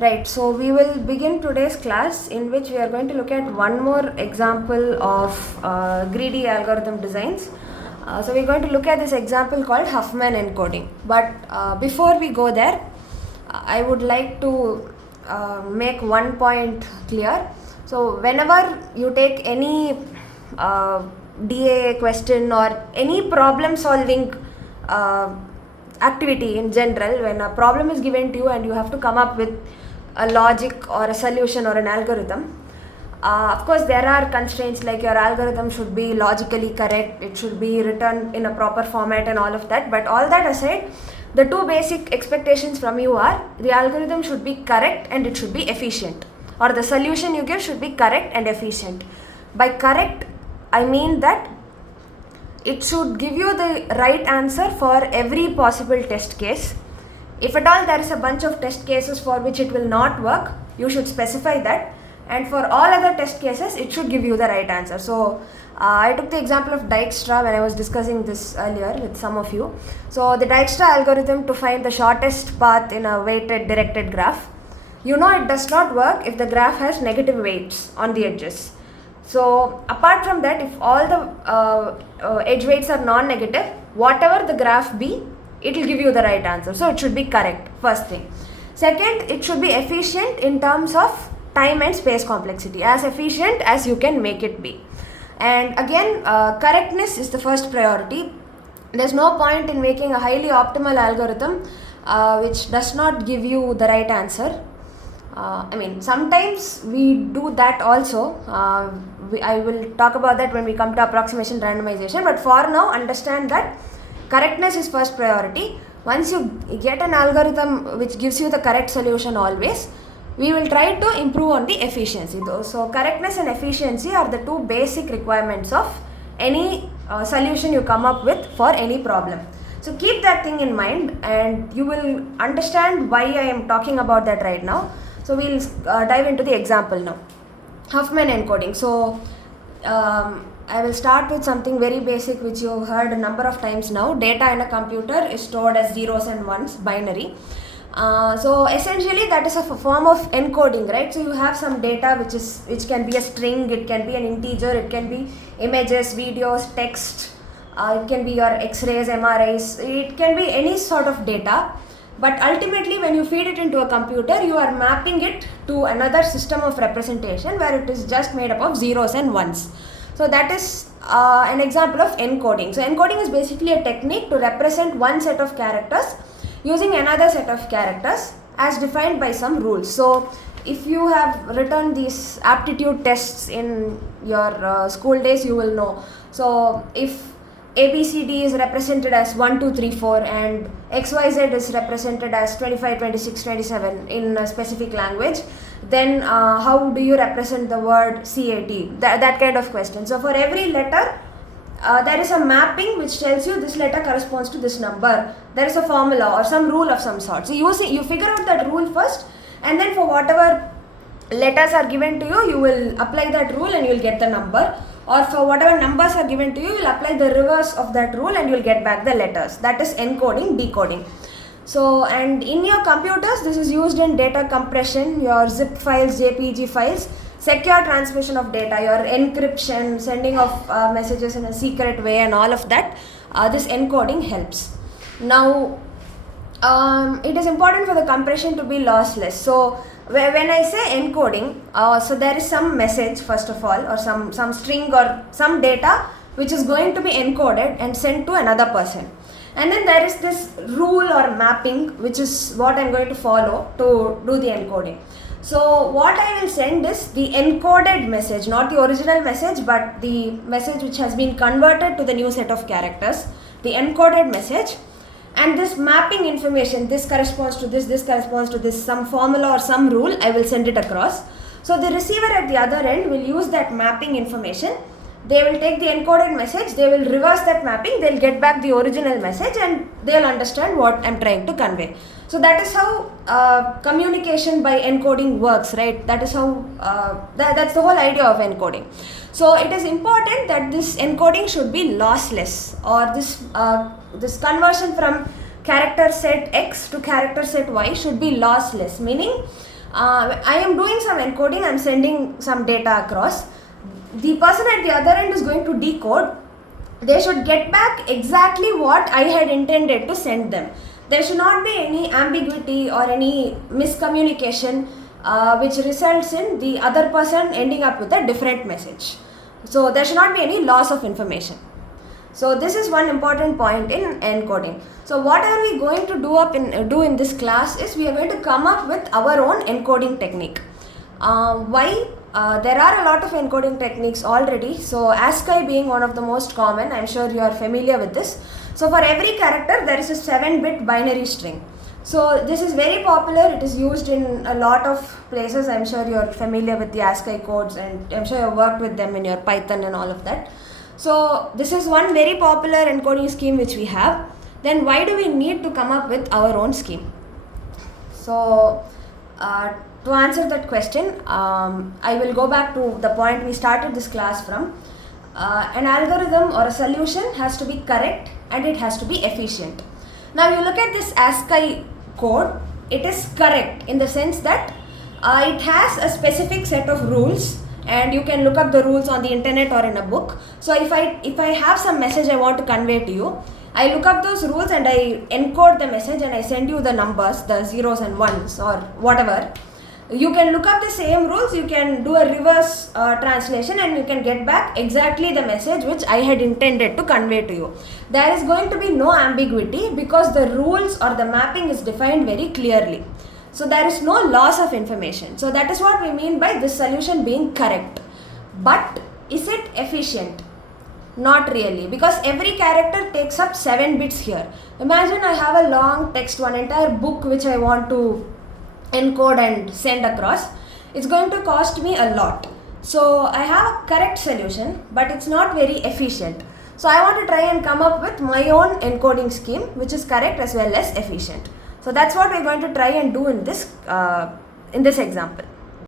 Right, so we will begin today's class in which we are going to look at one more example of greedy algorithm designs. So we're going to look at this example called Huffman encoding. But before we go there, I would like to make one point clear. So whenever you take any DAA question or any problem solving activity in general, when a problem is given to you and you have to come up with a logic or a solution or an algorithm, of course there are constraints like your algorithm should be logically correct, it should be written in a proper format and all of that. But all that aside, the two basic expectations from you are the algorithm should be correct and it should be efficient, or the solution you give should be correct and efficient. By correct, I mean that it should give you the right answer for every possible test case. If at all there is a bunch of test cases for which it will not work, you should specify that, and for all other test cases it should give you the right answer. So I took the example of Dijkstra when I was discussing this earlier with some of you. So the Dijkstra algorithm to find the shortest path in a weighted directed graph, you know it does not work if the graph has negative weights on the edges. So apart from that, if all the edge weights are non-negative, whatever the graph be, it will give you the right answer. So it should be correct, first thing. Second, it should be efficient in terms of time and space complexity, as efficient as you can make it be. And again, correctness is the first priority. There's no point in making a highly optimal algorithm which does not give you the right answer. Sometimes we do that also. I will talk about that when we come to approximation randomization, but for now understand that correctness is first priority. Once you get an algorithm which gives you the correct solution always, we will try to improve on the efficiency though. So correctness and efficiency are the two basic requirements of any solution you come up with for any problem. So keep that thing in mind and you will understand why I am talking about that right now. So we'll dive into the example now. Huffman encoding. So I will start with something very basic which you have heard a number of times now. Data in a computer is stored as zeros and ones, binary. So essentially that is a form of encoding, right? So you have some data which can be a string, it can be an integer, it can be images, videos, text, it can be your X-rays, MRIs, it can be any sort of data. But ultimately when you feed it into a computer, you are mapping it to another system of representation where it is just made up of zeros and ones. So that is an example of encoding. So encoding is basically a technique to represent one set of characters using another set of characters as defined by some rules. So if you have written these aptitude tests in your school days, you will know. So if ABCD is represented as 1, 2, 3, 4 and XYZ is represented as 25, 26, 27 in a specific language, then how do you represent the word CAT? That kind of question. So for every letter, there is a mapping which tells you this letter corresponds to this number. There is a formula or some rule of some sort. So you figure out that rule first, and then for whatever letters are given to you, you will apply that rule and you will get the number. Or for whatever numbers are given to you, you will apply the reverse of that rule and you will get back the letters. That is encoding, decoding. So, and in your computers, this is used in data compression, your zip files, JPG files, secure transmission of data, your encryption, sending of messages in a secret way and all of that. This encoding helps. Now, it is important for the compression to be lossless. So when I say encoding, so there is some message first of all, or some string or some data which is going to be encoded and sent to another person. And then there is this rule or mapping which is what I am going to follow to do the encoding. So what I will send is the encoded message, not the original message, but the message which has been converted to the new set of characters, the encoded message. And this mapping information, this corresponds to this corresponds to this, some formula or some rule, I will send it across. So the receiver at the other end will use that mapping information. They will take the encoded message, they will reverse that mapping, they will get back the original message and they will understand what I am trying to convey. So that is how communication by encoding works, right? That is how, that's the whole idea of encoding. So it is important that this encoding should be lossless, or this conversion from character set X to character set Y should be lossless, meaning I am doing some encoding, I'm sending some data across. The person at the other end is going to decode. They should get back exactly what I had intended to send them. There should not be any ambiguity or any miscommunication which results in the other person ending up with a different message. So there should not be any loss of information. So this is one important point in encoding. So what are we going to do in this class is we are going to come up with our own encoding technique. Why? There are a lot of encoding techniques already. So ASCII being one of the most common, I'm sure you are familiar with this. So for every character there is a 7-bit binary string. So this is very popular, it is used in a lot of places. I'm sure you are familiar with the ASCII codes, and I'm sure you have worked with them in your Python and all of that. So this is one very popular encoding scheme which we have. Then why do we need to come up with our own scheme? So to answer that question, I will go back to the point we started this class from. An algorithm or a solution has to be correct and it has to be efficient. Now you look at this ASCII code, it is correct in the sense that it has a specific set of rules, and you can look up the rules on the internet or in a book. So if I have some message I want to convey to you, I look up those rules and I encode the message and I send you the numbers, the zeros and ones or whatever. You can look up the same rules, you can do a reverse translation, and you can get back exactly the message which I had intended to convey to you. There is going to be no ambiguity because the rules or the mapping is defined very clearly. So there is no loss of information. So that is what we mean by this solution being correct. But is it efficient? Not really, because every character takes up 7 bits here. Imagine I have a long text, one entire book which I want to encode and send across. It's going to cost me a lot. So I have a correct solution, but it's not very efficient. So I want to try and come up with my own encoding scheme which is correct as well as efficient. So that's what we're going to try and do in this example.